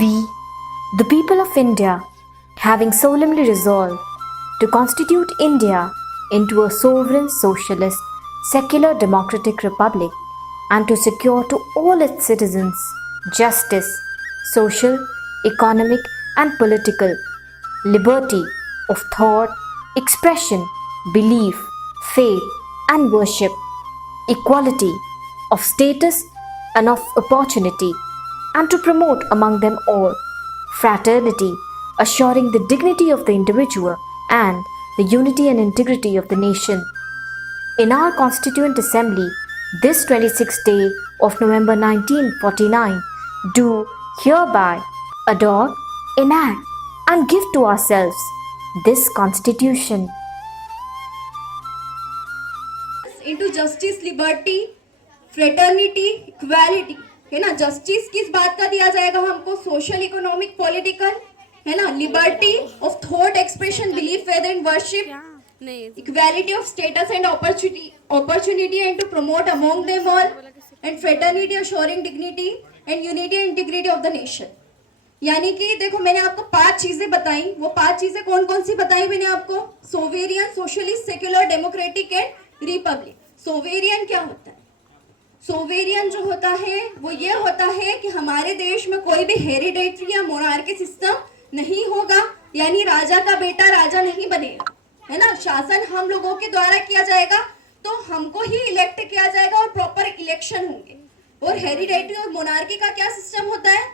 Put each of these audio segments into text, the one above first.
We, the people of India, having solemnly resolved to constitute India into a sovereign socialist, secular democratic republic and to secure to all its citizens justice, social, economic, and political liberty of thought, expression, belief, faith, and worship, equality of status and of opportunity, and to promote among them all fraternity, assuring the dignity of the individual and the unity and integrity of the nation. In our Constituent Assembly, this 26th day of November 1949, do hereby adopt, enact, and give to ourselves this Constitution. Into justice, liberty, fraternity, equality, है ना। Justice किस बात का दिया जाएगा हमको? Social, economic, political, है ना। Liberty of thought, expression, belief, faith and worship, equality of status and opportunity and to promote among them all, and fraternity assuring dignity and unity and integrity of the nation. यानी कि देखो, मैंने आपको 5 चीजें बताई। वो 5 चीजें कौन कौन सी बताई मैंने आपको? Sovereign, socialist, secular, democratic and Republic. Sovereign क्या होता है? सोवेरियन जो होता है वो ये होता है कि हमारे देश में कोई भी हेरिडेटरी या मोनार्की सिस्टम नहीं होगा, यानी राजा का बेटा राजा नहीं बनेगा, है ना। शासन हम लोगों के द्वारा किया जाएगा, तो हमको ही इलेक्ट किया जाएगा और प्रॉपर इलेक्शन होंगे। और हेरिडेटरी और मोनार्की का क्या सिस्टम होता है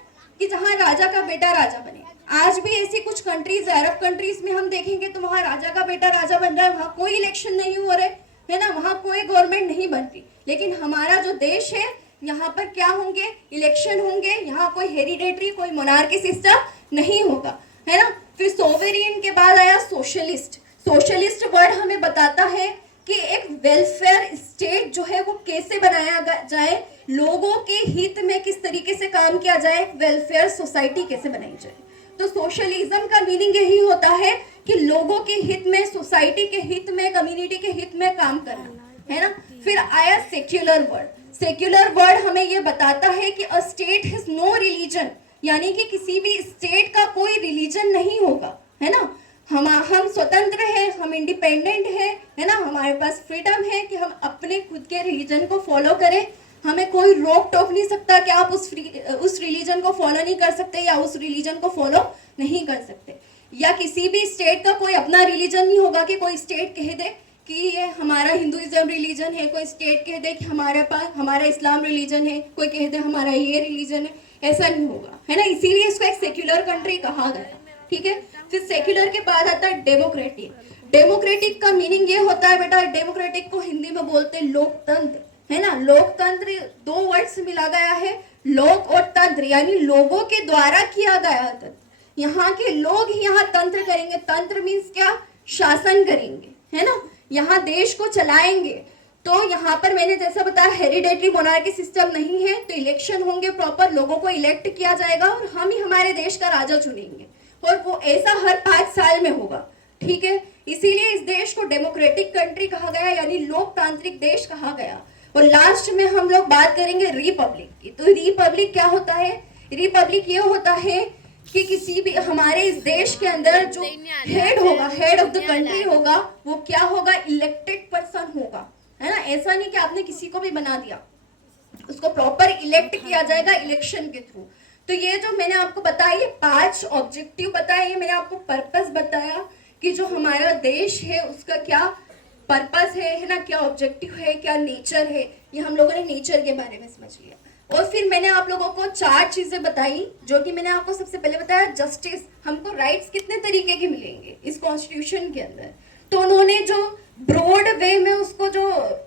कि जहाँ राजा का बेटा राजा बने। आज भी ऐसी कुछ कंट्रीज, अरब कंट्रीज में हम देखेंगे तो वहाँ राजा का बेटा राजा बन रहा है, वहाँ कोई इलेक्शन नहीं हो रहे, है ना, वहाँ कोई गवर्नमेंट नहीं बनती। लेकिन हमारा जो देश है, यहाँ पर क्या होंगे? इलेक्शन होंगे। यहाँ कोई हेरिडेटरी, कोई मोनार्की सिस्टम नहीं होगा, है ना। फिर सोवेरियन के बाद आया सोशलिस्ट। सोशलिस्ट वर्ड हमें बताता है कि एक वेलफेयर स्टेट जो है वो कैसे बनाया जाए, लोगों के हित में किस तरीके से काम किया जाए, वेलफेयर सोसाइटी कैसे बनाई जाए। तो सोशलिज्म का मीनिंग यही होता है कि लोगों के हित में, सोसाइटी के हित में, कम्युनिटी के हित में काम करना, है ना। फिर आया सेक्युलर वर्ड। सेक्युलर वर्ड हमें ये बताता है कि a state has no religion, यानी कि किसी भी स्टेट का कोई रिलीजन नहीं होगा, है ना। हम स्वतंत्र हैं, हम इंडिपेंडेंट हैं, है ना। हमारे पास फ्रीडम है कि हम अपने खुद के रिलीजन को फॉलो करें। हमें कोई रोक टोक नहीं सकता कि आप उस रिलीजन को फॉलो नहीं कर सकते या उस रिलीजन को फॉलो नहीं कर सकते। या किसी भी स्टेट का कोई अपना रिलीजन नहीं होगा कि कोई स्टेट कह दे कि ये हमारा हिंदुइज्म रिलीजन है, कोई स्टेट कह दे कि हमारा इस्लाम रिलीजन है, कोई कह दे हमारा ये रिलीजन है। ऐसा नहीं होगा, है ना। इसीलिए इसको एक सेक्युलर कंट्री कहा गया, ठीक है। फिर सेक्युलर के बाद आता है डेमोक्रेटिक। डेमोक्रेटिक का मीनिंग ये होता है बेटा, डेमोक्रेटिक को हिंदी में बोलते हैं लोकतंत्र, है ना। लोकतंत्र 2 वर्ड से मिला गया है, लोक और तंत्र, यानी लोगों के द्वारा किया गया तंत्र। यहाँ के लोग ही यहाँ तंत्र करेंगे। तंत्र मीन्स क्या? शासन करेंगे, है ना। यहाँ देश को चलाएंगे। तो यहाँ पर मैंने जैसा बताया, हेरिडेटरी मोनार्की सिस्टम नहीं है, तो इलेक्शन होंगे, प्रॉपर लोगों को इलेक्ट किया जाएगा और हम ही हमारे देश का राजा चुनेंगे, और वो ऐसा हर 5 साल में होगा, ठीक है। इसीलिए इस देश को डेमोक्रेटिक कंट्री कहा गया, यानी लोकतांत्रिक देश कहा गया। और लास्ट में हम लोग बात करेंगे रिपब्लिक की। तो रिपब्लिक क्या होता है? रिपब्लिक ये होता है कि किसी भी हमारे इस देश के अंदर जो हेड होगा, हेड ऑफ द कंट्री होगा, वो क्या होगा? इलेक्टेड पर्सन होगा, है ना। ऐसा नहीं कि आपने किसी को भी बना दिया, उसको प्रॉपर इलेक्ट किया जाएगा इलेक्शन के थ्रू। तो ये जो मैंने आपको बताया, ये 5 ऑब्जेक्टिव बताया, ये मैंने आपको पर्पस बताया कि जो हमारा देश है उसका क्या पर्पस है ना, क्या ऑब्जेक्टिव है, क्या नेचर है। ये हम लोगों ने नेचर के बारे में समझ लिया। और फिर मैंने आप लोगों को 4 चीजें बताई, जो कि मैंने आपको सबसे पहले बताया जस्टिस। हमको राइट्स कितने तरीके के मिलेंगे इस कॉन्स्टिट्यूशन के अंदर, तो उन्होंने जो ब्रॉड वे में उसको जो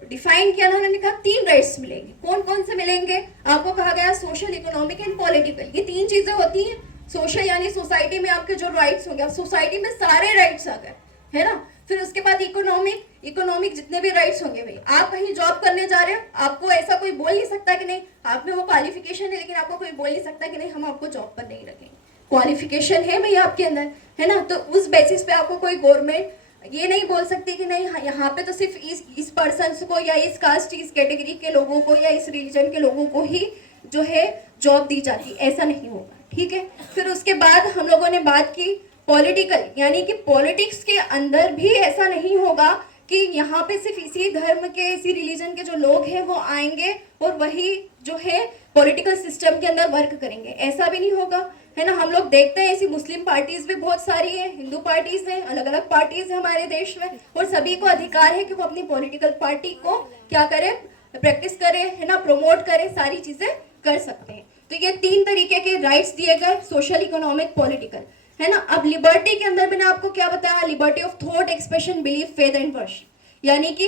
डिफाइन किया ना, उन्होंने कहा 3 राइट्स मिलेंगे। कौन कौन से मिलेंगे? आपको कहा गया सोशल, इकोनॉमिक एंड पॉलिटिकल। ये 3 चीजें होती हैं। सोशल यानी सोसाइटी में आपके जो राइट्स होंगे, सोसाइटी में सारे राइट्स आ गए, है ना। फिर उसके बाद इकोनॉमिक जितने भी राइट्स होंगे। भाई आप कहीं जॉब करने जा रहे हो, आपको ऐसा कोई बोल नहीं सकता कि नहीं आप में वो क्वालिफिकेशन है, लेकिन आपको कोई बोल नहीं सकता कि नहीं हम आपको जॉब पर नहीं रखेंगे। क्वालिफिकेशन है भाई आपके अंदर, है ना। तो उस बेसिस पे आपको कोई गवर्नमेंट ये नहीं बोल सकती कि नहीं यहाँ पे तो सिर्फ इस पर्सन को या इस कास्ट, इस कैटेगरी के लोगों को या इस रिलीजन के लोगों को ही जो है जॉब दी जाती, ऐसा नहीं होगा, ठीक है। फिर उसके बाद हम लोगों ने बात की पॉलिटिकल, यानी कि पॉलिटिक्स के अंदर भी ऐसा नहीं होगा कि यहाँ पे सिर्फ इसी धर्म के, इसी रिलीजन के जो लोग हैं वो आएंगे और वही जो है पॉलिटिकल सिस्टम के अंदर वर्क करेंगे, ऐसा भी नहीं होगा, है ना। हम लोग देखते हैं ऐसी मुस्लिम पार्टीज भी बहुत सारी हैं, हिंदू पार्टीज हैं, अलग अलग पार्टीज हैं हमारे देश में, और सभी को अधिकार है कि वो अपनी पॉलिटिकल पार्टी को क्या करें, प्रैक्टिस करें, है ना, प्रमोट करें, सारी चीजें कर सकते हैं। तो ये 3 तरीके के राइट्स दिए गए, सोशल, इकोनॉमिक, पॉलिटिकल, है ना। अब लिबर्टी के अंदर मैंने आपको क्या बताया, liberty of thought, expression, belief, faith and worship, यानी कि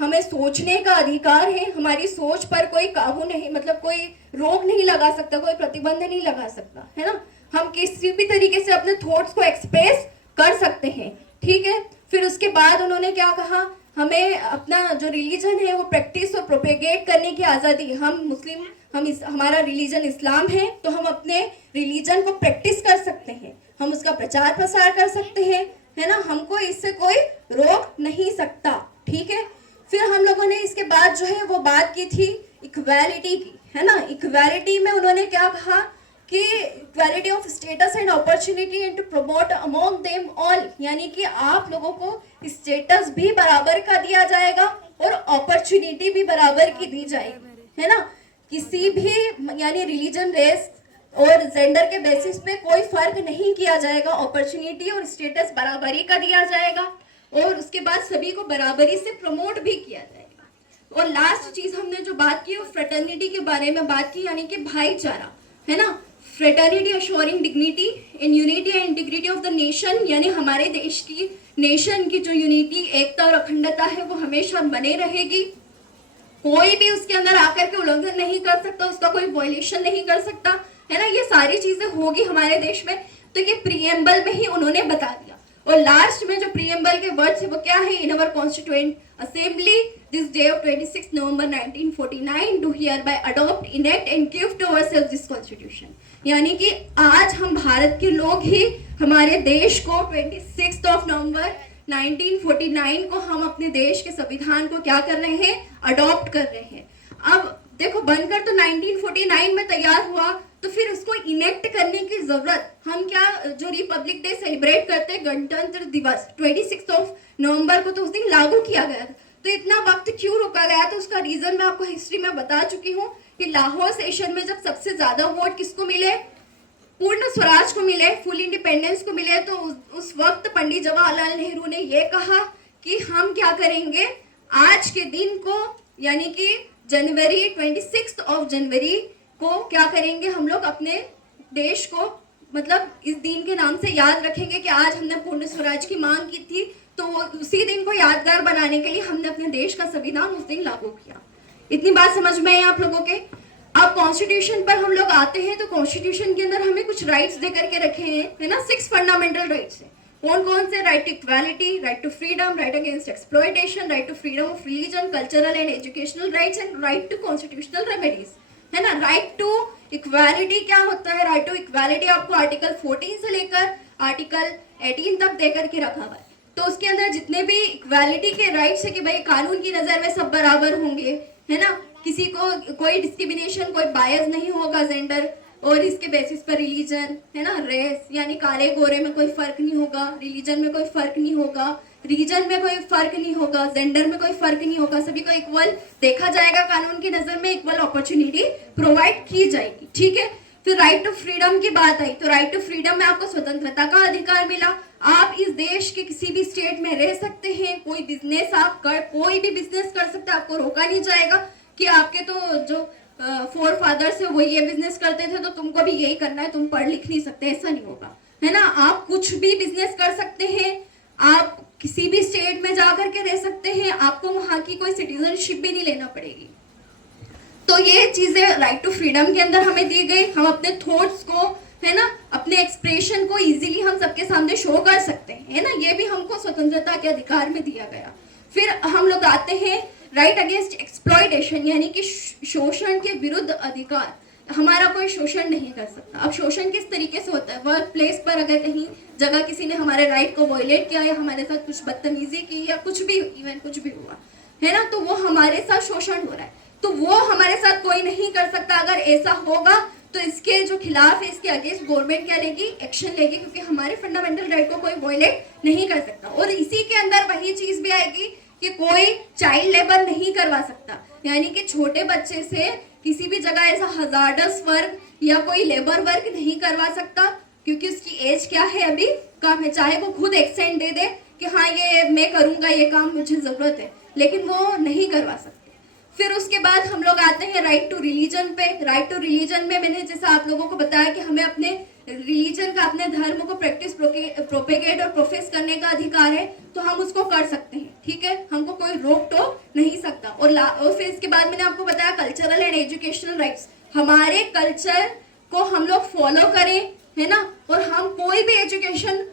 हमें सोचने का अधिकार है, हमारी सोच पर कोई काबू नहीं, मतलब कोई रोक नहीं लगा सकता, कोई प्रतिबंध नहीं लगा सकता, है ना। हम किसी भी तरीके से अपने थॉट्स को एक्सप्रेस कर सकते हैं, ठीक है। फिर उसके बाद उन्होंने क्या कहा, हमें अपना जो रिलीजन है वो प्रैक्टिस और प्रोपेगेट करने की आज़ादी। हम मुस्लिम, हमारा रिलीजन इस्लाम है, तो हम अपने रिलीजन को प्रैक्टिस कर सकते हैं, हम उसका प्रचार प्रसार कर सकते हैं, है ना, हमको इससे कोई रोक नहीं सकता, ठीक है। फिर हम लोगों ने इसके बाद जो है वो बात की थी इक्वालिटी की, है ना। इक्वालिटी में उन्होंने क्या कहा कि equality of status and opportunity and to promote among them all, यानी कि आप लोगों को स्टेटस भी बराबर का दिया जाएगा और अपॉर्चुनिटी भी बराबर की दी जाएगी, है ना। किसी भी यानी रिलीजन, रेस और जेंडर के बेसिस पे कोई फर्क नहीं किया जाएगा, अपॉर्चुनिटी और स्टेटस बराबरी का दिया जाएगा, और उसके बाद सभी को बराबरी से प्रमोट भी किया जाएगा। और लास्ट चीज हमने जो बात की वो फ्रेटर्निटी के बारे में बात की, यानी कि भाईचारा, है ना। Fraternity assuring dignity in unity and integrity of the nation, यानी हमारे देश की, नेशन की जो यूनिटी, एकता और अखंडता है वो हमेशा बने रहेगी, कोई भी उसके अंदर आकर के उल्लंघन नहीं कर सकता, उसका कोई वायलेशन नहीं कर सकता, है ना। ये सारी चीजें होगी हमारे देश में, तो ये प्रीएम्बल में ही उन्होंने बता दिया। और लास्ट में जो प्रीएम्बल के वर्ड्स है वो क्या है, in our constituent assembly this day of 26 November 1949 do hereby adopt, enact and give to ourselves this constitution, यानी कि आज हम भारत के लोग ही हमारे देश को 26 नवंबर 1949 को हम अपने देश के संविधान को क्या कर रहे हैं, अडॉप्ट कर रहे हैं। अब देखो, बनकर तो 1949 में तैयार हुआ, तो फिर उसको इनेक्ट करने की जरूरत, हम क्या जो रिपब्लिक डे सेलिब्रेट करते हैं, गणतंत्र दिवस 26 नवंबर को, तो उस दिन लागू किया गया था। तो इतना वक्त क्यों रोका गया, तो उसका रीजन मैं आपको हिस्ट्री में बता चुकी हूँ कि लाहौर सेशन में जब सबसे ज्यादा वोट किसको मिले, पूर्ण स्वराज को मिले, फुल इंडिपेंडेंस को मिले, तो उस वक्त पंडित जवाहरलाल नेहरू ने ये कहा कि हम क्या करेंगे, आज के दिन को, यानी कि जनवरी 26 जनवरी को क्या करेंगे, हम लोग अपने देश को, मतलब इस दिन के नाम से याद रखेंगे कि आज हमने पूर्ण स्वराज की मांग की थी, तो वो उसी दिन को यादगार बनाने के लिए हमने अपने देश का संविधान उस दिन लागू किया। इतनी बात समझ में है आप लोगों के। अब कॉन्स्टिट्यूशन पर हम लोग आते हैं, तो कॉन्स्टिट्यूशन के अंदर हमें कुछ राइट्स दे करके रखे हैं, है ना। 6 फंडामेंटल राइट्स हैं। कौन कौन से, right to equality, right to freedom, right against exploitation, right to freedom of religion, cultural and educational rights and right to constitutional remedies, है ना। राइट टू इक्वालिटी क्या होता है, राइट टू इक्वालिटी आपको आर्टिकल 14 से लेकर आर्टिकल 18 तक दे करके रखा हुआ है। तो उसके अंदर जितने भी इक्वालिटी के राइट्स है कि भाई कानून की नजर में सब बराबर होंगे, है ना, किसी को कोई डिस्क्रिमिनेशन, कोई बायस नहीं होगा जेंडर और इसके बेसिस पर, रिलीजन, है ना, रेस, यानी काले गोरे में कोई फर्क नहीं होगा, रिलीजन में कोई फर्क नहीं होगा, रीजन में कोई फर्क नहीं होगा, जेंडर में कोई फर्क नहीं होगा, सभी को इक्वल देखा जाएगा कानून की नजर में, इक्वल अपॉर्चुनिटी प्रोवाइड की जाएगी, ठीक है। फिर राइट टू फ्रीडम की बात आई, तो राइट टू फ्रीडम में आपको स्वतंत्रता का अधिकार मिला, आप इस देश के किसी भी स्टेट में रह सकते हैं, कोई बिजनेस आप कोई भी बिजनेस कर सकते हैं, आपको रोका नहीं जाएगा कि आपके तो जो फोर फादर्स है वो ये बिजनेस करते थे तो तुमको भी यही करना है, तुम पढ़ लिख नहीं सकते, ऐसा नहीं होगा, है ना। आप कुछ भी बिजनेस कर सकते हैं, आप किसी भी स्टेट में जा करके रह सकते हैं, आपको वहां की कोई सिटीजनशिप भी नहीं लेना पड़ेगी। तो ये चीजें राइट टू फ्रीडम के अंदर हमें दी गई, हम अपने थॉट्स को, है ना, अपने एक्सप्रेशन को इजीली हम सबके सामने शो कर सकते हैं, है ना, ये भी हमको स्वतंत्रता के अधिकार में दिया गया। फिर हम लोग आते हैं राइट अगेंस्ट एक्सप्लॉयटेशन, यानी कि शोषण के विरुद्ध अधिकार, हमारा कोई शोषण नहीं कर सकता। अब शोषण किस तरीके से होता है, वर्क प्लेस पर अगर कहीं जगह किसी ने हमारे राइट को वायलेट किया या हमारे साथ कुछ बदतमीजी की या कुछ भी, इवन कुछ भी हुआ, है ना, तो वो हमारे साथ शोषण हो रहा है, तो वो हमारे साथ कोई नहीं कर सकता। अगर ऐसा होगा तो इसके जो खिलाफ है, इसके अगेंस्ट गवर्नमेंट क्या लेगी, एक्शन लेगी, क्योंकि हमारे फंडामेंटल राइट को कोई वायलेट नहीं कर सकता। और इसी के अंदर वही चीज भी आएगी कि कोई चाइल्ड लेबर नहीं करवा सकता, यानी कि छोटे बच्चे से किसी भी जगह ऐसा हजार्डस वर्क या कोई लेबर वर्क नहीं करवा सकता, क्योंकि उसकी एज क्या है, अभी कम है। चाहे वो खुद एक्सेंट दे दे कि हाँ ये मैं करूँगा, ये काम मुझे ज़रूरत है, लेकिन वो नहीं करवा सकते। फिर उसके बाद हम लोग आते हैं राइट टू रिलीजन पे। राइट टू रिलीजन में मैंने जैसा आप लोगों को बताया कि हमें अपने रिलीजन का, अपने धर्म को प्रैक्टिस, प्रोपेगेट और प्रोफेस करने का अधिकार है, तो हम उसको कर सकते हैं, ठीक है, हमको कोई रोक टोक नहीं सकता। और फिर इसके बाद मैंने आपको बताया कल्चरल एंड एजुकेशनल राइट्स, हमारे कल्चर को हम लोग फॉलो करें, है ना, और हम कोई भी एजुकेशन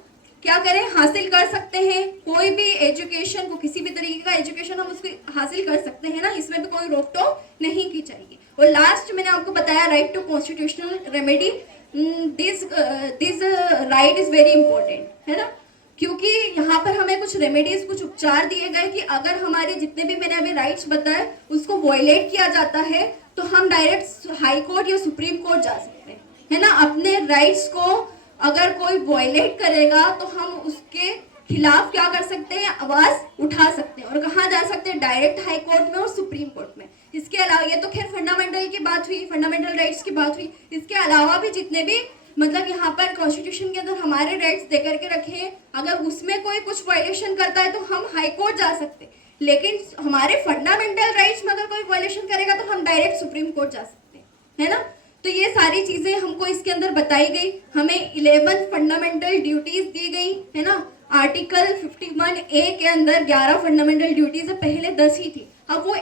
क्या करें, हासिल कर सकते हैं, कोई भी एजुकेशन को, किसी भी तरीके का एजुकेशन हम उसको हासिल कर सकते हैं ना, इसमें भी कोई रोक टोक नहीं की जाएगी। और लास्ट मैंने आपको बताया right to constitutional remedy. This right is very important, है ना, क्योंकि यहाँ पर हमें कुछ रेमेडीज, कुछ उपचार दिए गए कि अगर हमारे जितने भी मैंने अभी राइट्स बताए उसको वायलेट किया जाता है तो हम डायरेक्ट हाई कोर्ट या सुप्रीम कोर्ट जा सकते हैं, है ना। अपने राइट्स को अगर कोई वायलेट करेगा तो हम उसके खिलाफ क्या कर सकते हैं, आवाज उठा सकते हैं। और कहाँ जा सकते हैं, डायरेक्ट हाई कोर्ट में और सुप्रीम कोर्ट में। इसके अलावा ये तो खैर फंडामेंटल की बात हुई, फंडामेंटल राइट्स की बात हुई। इसके अलावा भी जितने भी मतलब यहाँ पर कॉन्स्टिट्यूशन के अंदर हमारे राइट्स दे करके रखे हैं, अगर उसमें कोई कुछ वायलेशन करता है तो हम हाई कोर्ट जा सकते हैं, लेकिन हमारे फंडामेंटल राइट्स में अगर कोई वायलेशन करेगा तो हम डायरेक्ट सुप्रीम कोर्ट जा सकते हैं, है ना। तो ये सारी चीजें हमको इसके अंदर बताई गई। हमें 11 फंडामेंटल ड्यूटीज दी गई, है ना। आर्टिकल 51A के अंदर 11 फंडामेंटल ड्यूटीज है, पहले 10 ही थी। अब वो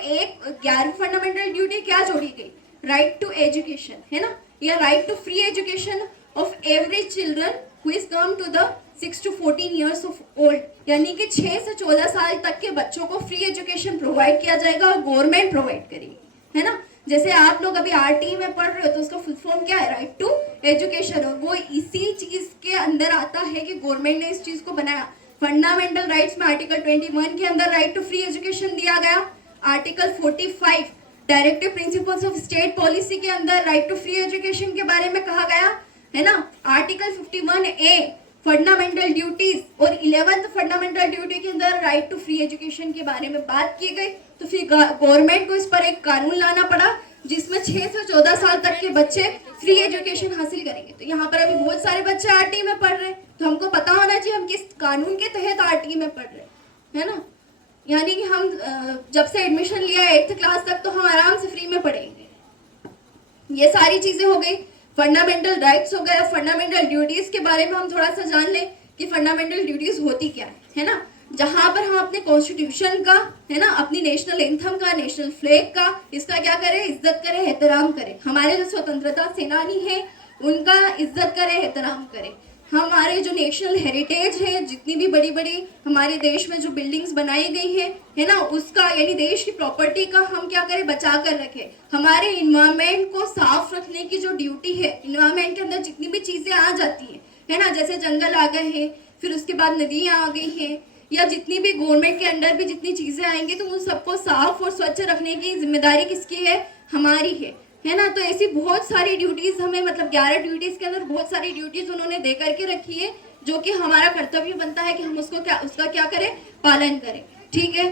11 फंडामेंटल ड्यूटी क्या जोड़ी गई, राइट टू एजुकेशन, है ना, या right to free education of every children who is come to the 6 to 14 years of old, यानी कि 6 से 14 साल तक के बच्चों को फ्री एजुकेशन प्रोवाइड किया जाएगा और गवर्नमेंट प्रोवाइड करेगी, है ना। जैसे आप लोग अभी RT में पढ़ रहे हो तो उसका फुल फॉर्म क्या है, राइट टू एजुकेशन, और वो इसी चीज के अंदर आता है कि गवर्नमेंट ने इस चीज को बनाया। फंडामेंटल राइट्स में आर्टिकल 21 के अंदर राइट टू फ्री एजुकेशन दिया गया। Article 45 directive principles of state policy के अंदर राइट टू फ्री एजुकेशन के बारे में कहा गया, है ना। आर्टिकल 51A फंडामेंटल ड्यूटीज और 11th फंडामेंटल ड्यूटी के अंदर राइट टू फ्री एजुकेशन के बारे में बात की गई। तो फिर गवर्नमेंट को इस पर एक कानून लाना पड़ा जिसमें 6 से 14 साल तक के बच्चे फ्री एजुकेशन हासिल करेंगे। तो यहाँ पर अभी बहुत सारे बच्चे RT में पढ़ रहे हैं, तो हमको पता होना चाहिए हम किस कानून के तहत RT में पढ़ रहे हैं, है ना। यानी कि हम जब से एडमिशन लिया 8th क्लास तक तो हम आराम से फ्री में पढ़ेंगे। ये सारी चीजें हो गई, फंडामेंटल राइट्स हो गए। फंडामेंटल ड्यूटीज के बारे में हम थोड़ा सा जान लें कि फंडामेंटल ड्यूटीज होती क्या है ना। जहां पर हम अपने कॉन्स्टिट्यूशन का, है ना, अपनी नेशनल एंथम का, नेशनल फ्लैग का, इसका क्या करें, इज्जत करें, एहतराम करें। हमारे जो स्वतंत्रता सेनानी है उनका इज्जत करें, एहतराम करें। हमारे जो नेशनल हेरिटेज है, जितनी भी बड़ी बड़ी हमारे देश में जो बिल्डिंग्स बनाई गई है ना, उसका यानी देश की प्रॉपर्टी का हम क्या करें, बचा कर रखें। हमारे इन्वायरमेंट को साफ रखने की जो ड्यूटी है, इन्वायरमेंट के अंदर जितनी भी चीजें आ जाती है ना, जैसे जंगल आ गए हैं, फिर उसके बाद नदियाँ आ गई हैं, या जितनी भी गवर्नमेंट के अंडर भी जितनी चीजें आएंगी तो उन सबको साफ और स्वच्छ रखने की जिम्मेदारी किसकी है, हमारी है ना। तो ऐसी बहुत सारी ड्यूटीज हमें, मतलब 11 ड्यूटीज के अंदर बहुत सारी ड्यूटीज उन्होंने दे करके रखी है, जो कि हमारा कर्तव्य बनता है कि हम उसका क्या करें, पालन करें, ठीक है।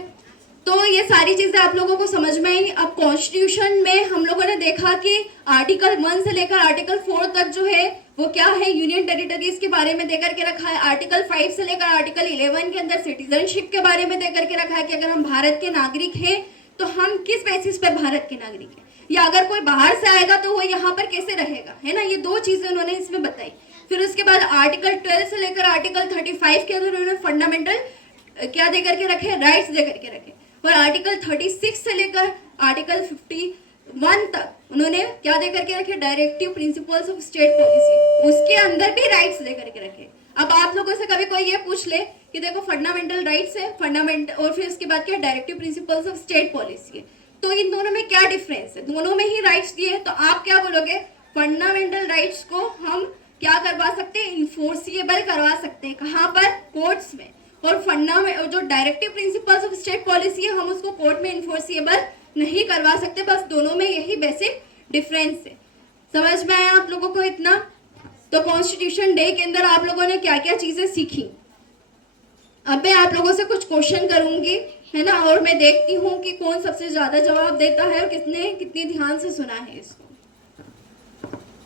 तो ये सारी चीजें आप लोगों को समझ में आई। अब कॉन्स्टिट्यूशन में हम लोगों ने देखा कि आर्टिकल 1 से लेकर आर्टिकल 4 तक जो है वो क्या है, यूनियन टेरिटरीज के बारे में देकर के रखा है। आर्टिकल 5 से लेकर आर्टिकल 11 के अंदर सिटीजनशिप के बारे में देकर के रखा है कि अगर हम भारत के नागरिक हैं तो हम किस बेसिस पे भारत के नागरिक हैं, या अगर कोई बाहर से आएगा तो वो यहाँ पर कैसे रहेगा, है ना। ये 2 चीजें उन्होंने इसमें बताई। फिर उसके बाद आर्टिकल 12 से लेकर आर्टिकल 35 के अंदर उन्होंने फंडामेंटल क्या दे करके रखे, राइट्स दे करके रखे। और आर्टिकल 36 से लेकर आर्टिकल 51 तक उन्होंने क्या दे करके रखे, directive principles of state policy, उसके अंदर भी राइट्स दे करके रखे। अब आप लोगों से कभी कोई ये पूछ ले कि देखो फंडामेंटल राइट्स है, फंडामेंटल, और फिर उसके बाद क्या, directive principles of state policy है, तो इन दोनों में क्या डिफरेंस है, दोनों में ही राइट्स दिए हैं। तो आप क्या बोलोगे, फंडामेंटल राइट्स को हम क्या करवा सकते हैं, इन्फोर्सिएबल करवा सकते हैं, कहाँ पर, कोर्ट्स में। और जो directive principles of state policy है हम उसको कोर्ट में इन्फोर्सिएबल नहीं करवा सकते, बस दोनों में यही बेसिक डिफरेंस है। समझ में आया आप लोगों को इतना? तो कॉन्स्टिट्यूशन डे के अंदर आप लोगों ने क्या क्या चीजें सीखी? अब मैं आप लोगों से कुछ क्वेश्चन करूंगी, है ना, और मैं देखती हूँ कि कौन सबसे ज्यादा जवाब देता है और किसने कितने ध्यान से सुना है इसको।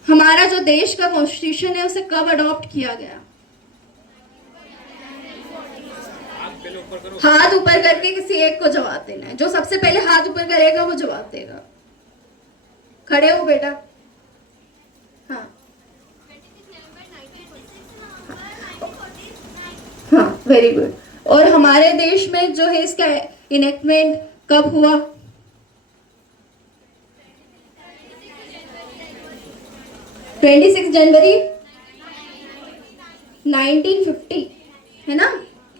हमारा जो देश का कॉन्स्टिट्यूशन है उसे कब अडॉप्ट किया गया? हाथ ऊपर करके किसी एक को जवाब देना है। जो सबसे पहले हाथ ऊपर करेगा वो जवाब देगा। खड़े हो बेटा। हाँ हाँ, वेरी गुड। और हमारे देश में जो है इसका इनेक्टमेंट कब हुआ? 26 जनवरी 1950, है ना?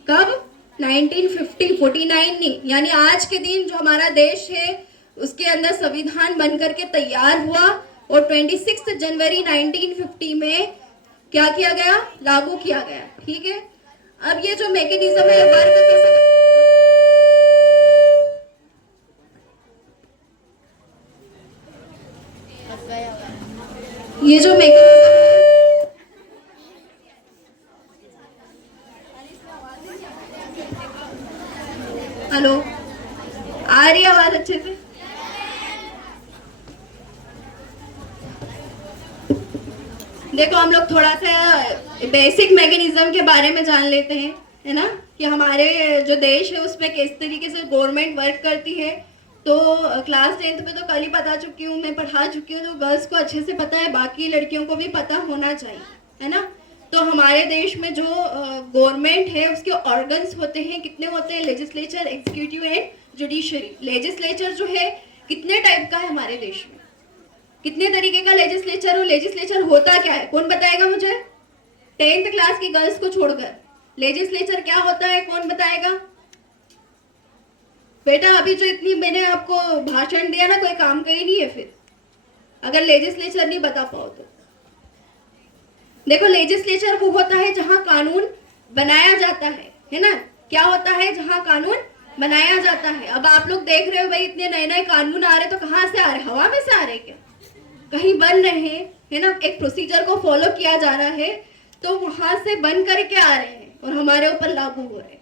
कब? 1950, 49 नहीं, यानी आज के दिन जो हमारा देश है उसके अंदर संविधान बनकर के तैयार हुआ और 26 जनवरी 1950 में क्या किया गया? लागू किया गया। ठीक है, अब ये जो मैकेनिज्म है वर्क कैसे? ये जो मैकेनिज्म है, हेलो, आ रही है आवाज अच्छे से? देखो हम लोग थोड़ा सा बेसिक मैकेनिज्म के बारे में जान लेते हैं, है ना, कि हमारे जो देश है उसमें किस तरीके से गवर्नमेंट वर्क करती है। तो क्लास 10th में तो कल ही बता चुकी हूँ, मैं पढ़ा चुकी हूँ, तो गर्ल्स को अच्छे से पता है, बाकी लड़कियों को भी पता होना चाहिए, है ना। तो हमारे देश में जो गवर्नमेंट है उसके ऑर्गन्स होते हैं, कितने होते हैं? Legislature, executive and judiciary. Legislature जो है कितने टाइप का है हमारे देश में? कितने तरीके का लेजिस्लेचर? और लेजिस्लेचर होता क्या है? कौन बताएगा मुझे? 10th क्लास की गर्ल्स को छोड़कर लेजिस्लेचर क्या होता है कौन बताएगा? बेटा अभी जो इतनी मैंने आपको भाषण दिया ना, कोई काम का ही नहीं है फिर, अगर लेजिस्लेचर नहीं बता पाओ तो। देखो लेजिस्लेचर वो होता है जहां कानून बनाया जाता है ना। क्या होता है? जहां कानून बनाया जाता है। अब आप लोग देख रहे हो भाई इतने नए नए कानून आ रहे, तो कहाँ से आ रहे? हवा में से आ रहे क्या? कहीं बन रहे हैं, है ना, एक प्रोसीजर को फॉलो किया जा रहा है, तो वहां से बन करके आ रहे हैं और हमारे ऊपर लागू हो रहे हैं।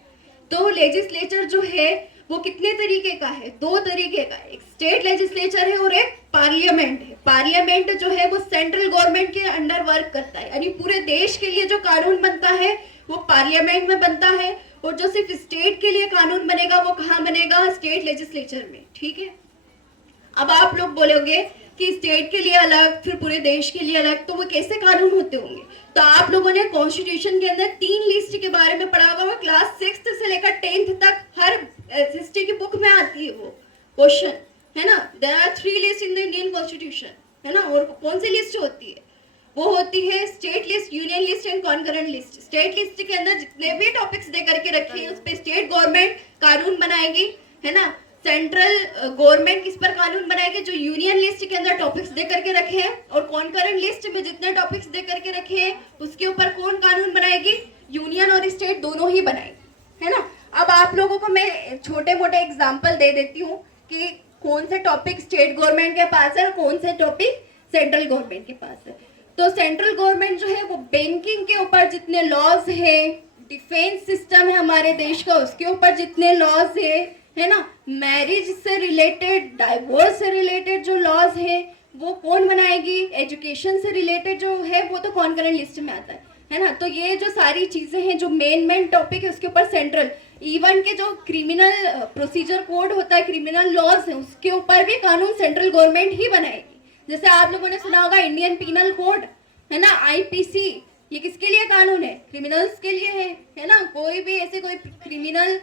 तो लेजिस्लेचर जो है वो कितने तरीके का है? 2 तरीके का है, एक स्टेट लेजिस्लेचर है और एक पार्लियामेंट है। पार्लियामेंट जो है वो सेंट्रल गवर्नमेंट के अंडर वर्क करता है, यानी पूरे देश के लिए जो कानून बनता है वो पार्लियामेंट में बनता है, और जो सिर्फ स्टेट के लिए कानून बनेगा वो कहाँ बनेगा? स्टेट लेजिस्लेचर में। ठीक है, अब आप लोग बोलोगे कि स्टेट के लिए अलग, फिर पूरे देश के लिए अलग, तो वो कैसे कानून होते होंगे? तो आप लोगों ने कॉन्स्टिट्यूशन के अंदर 3 लिस्ट के बारे में पढ़ा होगा, क्लास 6th से लेकर 10th तक हर हिस्ट्री की बुक में आती है वो क्वेश्चन, है ना। There are 3 list in the Indian constitution, है ना। और कौन सी लिस्ट होती है? वो होती है state list, union list and concurrent list. State list के अंदर जितने भी टॉपिक्स दे करके रखे हैं उस पर स्टेट गवर्नमेंट कानून बनाएगी, है ना। सेंट्रल गवर्नमेंट किस पर कानून बनाएगी? जो यूनियन लिस्ट के अंदर टॉपिक्स दे करके रखे हैं, और कॉन्करेंट लिस्ट में जितने टॉपिक्स दे करके रखे हैं उसके ऊपर कौन कानून बनाएगी? यूनियन और स्टेट दोनों ही बनाएगी, है ना। अब आप लोगों को मैं छोटे मोटे एग्जाम्पल दे देती हूँ कि कौन से टॉपिक स्टेट गवर्नमेंट के पास है और कौन से टॉपिक सेंट्रल गवर्नमेंट के पास है। तो सेंट्रल गवर्नमेंट जो है वो बैंकिंग के ऊपर जितने लॉज है, डिफेंस सिस्टम है हमारे देश का उसके ऊपर जितने लॉज है ना, मैरिज से रिलेटेड, डाइवोर्स से रिलेटेड जो लॉज है वो कौन बनाएगी? एजुकेशन से रिलेटेड जो है वो तो कॉन्करेंट लिस्ट में आता है ना। तो ये जो सारी चीजें हैं जो मेन टॉपिक है उसके ऊपर सेंट्रल, इवन के जो क्रिमिनल प्रोसीजर कोड होता है, क्रिमिनल लॉज है, उसके ऊपर भी कानून सेंट्रल गवर्नमेंट ही बनाएगी। जैसे आप लोगों ने सुना होगा इंडियन पीनल कोड, है ना, आईपीसी, ये किसके लिए कानून है? क्रिमिनल्स के लिए है ना। कोई भी ऐसे कोई क्रिमिनल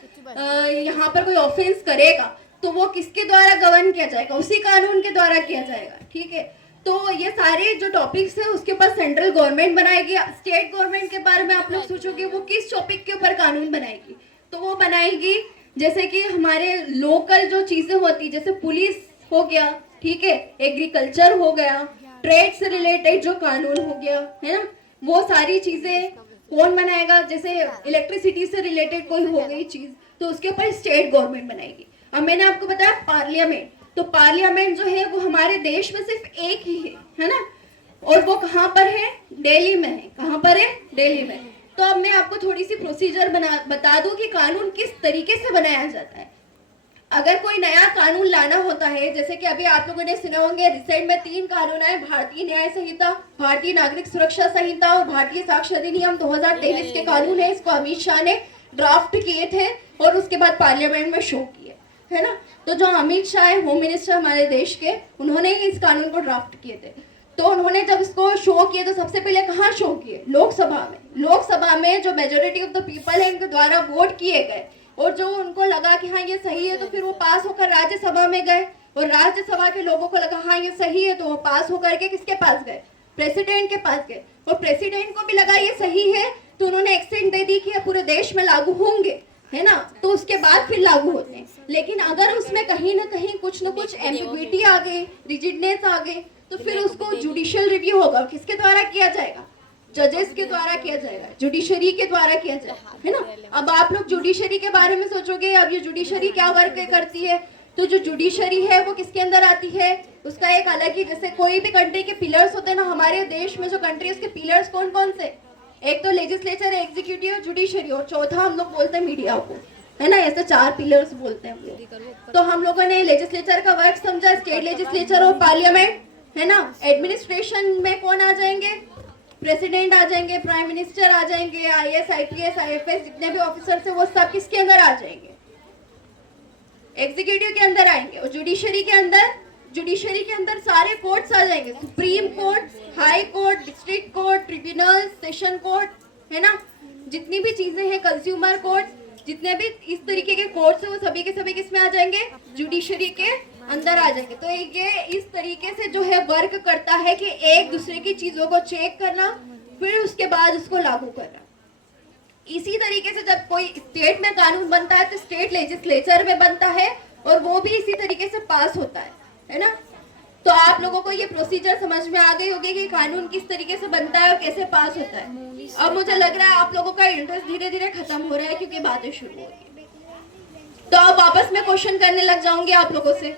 यहाँ पर कोई ऑफेंस करेगा तो वो किसके द्वारा गवर्न किया जाएगा? उसी कानून के द्वारा किया जाएगा। ठीक है, तो ये सारे जो टॉपिक्स है उसके ऊपर सेंट्रल गवर्नमेंट बनाएगी। स्टेट गवर्नमेंट के बारे में आप लोग सोचोगे वो किस टॉपिक के ऊपर कानून बनाएगी? तो वो बनाएगी जैसे कि हमारे लोकल जो चीजें होती, जैसे पुलिस हो गया, ठीक है, एग्रीकल्चर हो गया, ट्रेड से रिलेटेड जो कानून हो गया, है ना, वो सारी चीजें कौन बनाएगा? जैसे इलेक्ट्रिसिटी से रिलेटेड कोई हो गई चीज तो उसके ऊपर स्टेट गवर्नमेंट बनाएगी। अब मैंने आपको बताया पार्लियामेंट, तो पार्लियामेंट जो है वो हमारे देश में सिर्फ एक ही है ना। और वो कहाँ पर है? दिल्ली में है। कहाँ पर है? दिल्ली में। तो अब मैं आपको थोड़ी सी प्रोसीजर बता दूं कि कानून किस तरीके से बनाया जाता है। अगर कोई नया कानून लाना होता है, जैसे कि अभी आप लोगों ने सुने होंगे रिसेंट में 3 कानून आए, भारतीय न्याय संहिता, भारतीय नागरिक सुरक्षा संहिता और भारतीय साक्ष्य अधिनियम 2023 के कानून है। इसको अमित शाह ने ड्राफ्ट किए थे और उसके बाद पार्लियामेंट में शो किए, है ना। तो जो अमित शाह है, होम मिनिस्टर हमारे देश के, उन्होंने ही इस कानून को ड्राफ्ट किए थे। तो उन्होंने जब इसको शो किए तो सबसे पहले कहाँ शो किए? लोकसभा में। लोकसभा में जो मेजोरिटी ऑफ द पीपल है, इनके द्वारा वोट किए गए और जो उनको लगा कि हाँ ये सही है, तो फिर वो पास होकर राज्यसभा में गए और राज्यसभा के लोगों को लगा हाँ ये सही है, तो वो पास होकर के किसके पास गए? प्रेसिडेंट के पास गए। और प्रेसिडेंट को भी लगा ये सही है, तो उन्होंने एक्सेंट दे दी कि ये पूरे देश में लागू होंगे, है ना। तो उसके बाद फिर लागू होते हैं। लेकिन अगर उसमें कहीं ना कहीं कुछ न कुछ एम्बिग्विटी आ गई, रिजिडनेस आ गई, तो फिर उसको जुडिशियल रिव्यू होगा। किसके द्वारा किया जाएगा? जजेस के द्वारा किया जाएगा, जुडिशरी के द्वारा किया जाएगा, है ना। अब आप लोग जुडिशरी के बारे में सोचोगे, अब ये जुडिशरी क्या वर्क करती है? तो जो जुडिशरी है वो किसके अंदर आती है? उसका एक अलग ही, जैसे कोई भी कंट्री के पिलर्स होते हैं ना, हमारे देश में जो कंट्री है उसके पिलर्स कौन कौन से? एक तो लेजिस्लेचर, एग्जीक्यूटिव, जुडिशरी और चौथा हम लोग बोलते हैं मीडिया को, है ना। ऐसे 4 पिलर्स बोलते हैं हम लोग। तो हम लोगों ने लेजिस्लेचर का वर्क समझा, स्टेट लेजिस्लेचर और पार्लियामेंट, है ना। एडमिनिस्ट्रेशन में कौन आ जाएंगे? प्रेसिडेंट आ जाएंगे, प्राइम मिनिस्टर आ जाएंगे, आईएएस, आईपीएस, आईएफएस जितने भी ऑफिसर्स हैं वो सब किसके अंदर आ जाएंगे? एग्जीक्यूटिव के अंदर आएंगे। और जुडिशरी के अंदर सारे कोर्ट्स आ जाएंगे, supreme court, high court, district court, tribunal, session court, है ना। जितनी भी चीजें हैं, कंज्यूमर कोर्ट, जितने भी इस तरीके के कोर्ट्स हैं वो सभी के सभी किसमें आ जाएंगे? जुडिशरी के अंदर आ जाएंगे। तो ये इस तरीके से जो है वर्क करता है कि एक दूसरे की चीजों को चेक करना, फिर उसके बाद उसको लागू करना। इसी तरीके से जब कोई स्टेट में कानून बनता है तो स्टेट लेजिस्लेचर में बनता है और वो भी इसी तरीके से पास होता है ना। तो आप लोगों को ये प्रोसीजर समझ में आ गई होगी कि कानून किस तरीके से बनता है और कैसे पास होता है। अब मुझे लग रहा है आप लोगों का इंटरेस्ट धीरे धीरे खत्म हो रहा है क्योंकि बातें शुरू हो गई। तो अब वापस मैं क्वेश्चन करने लग जाऊंगी आप लोगों से।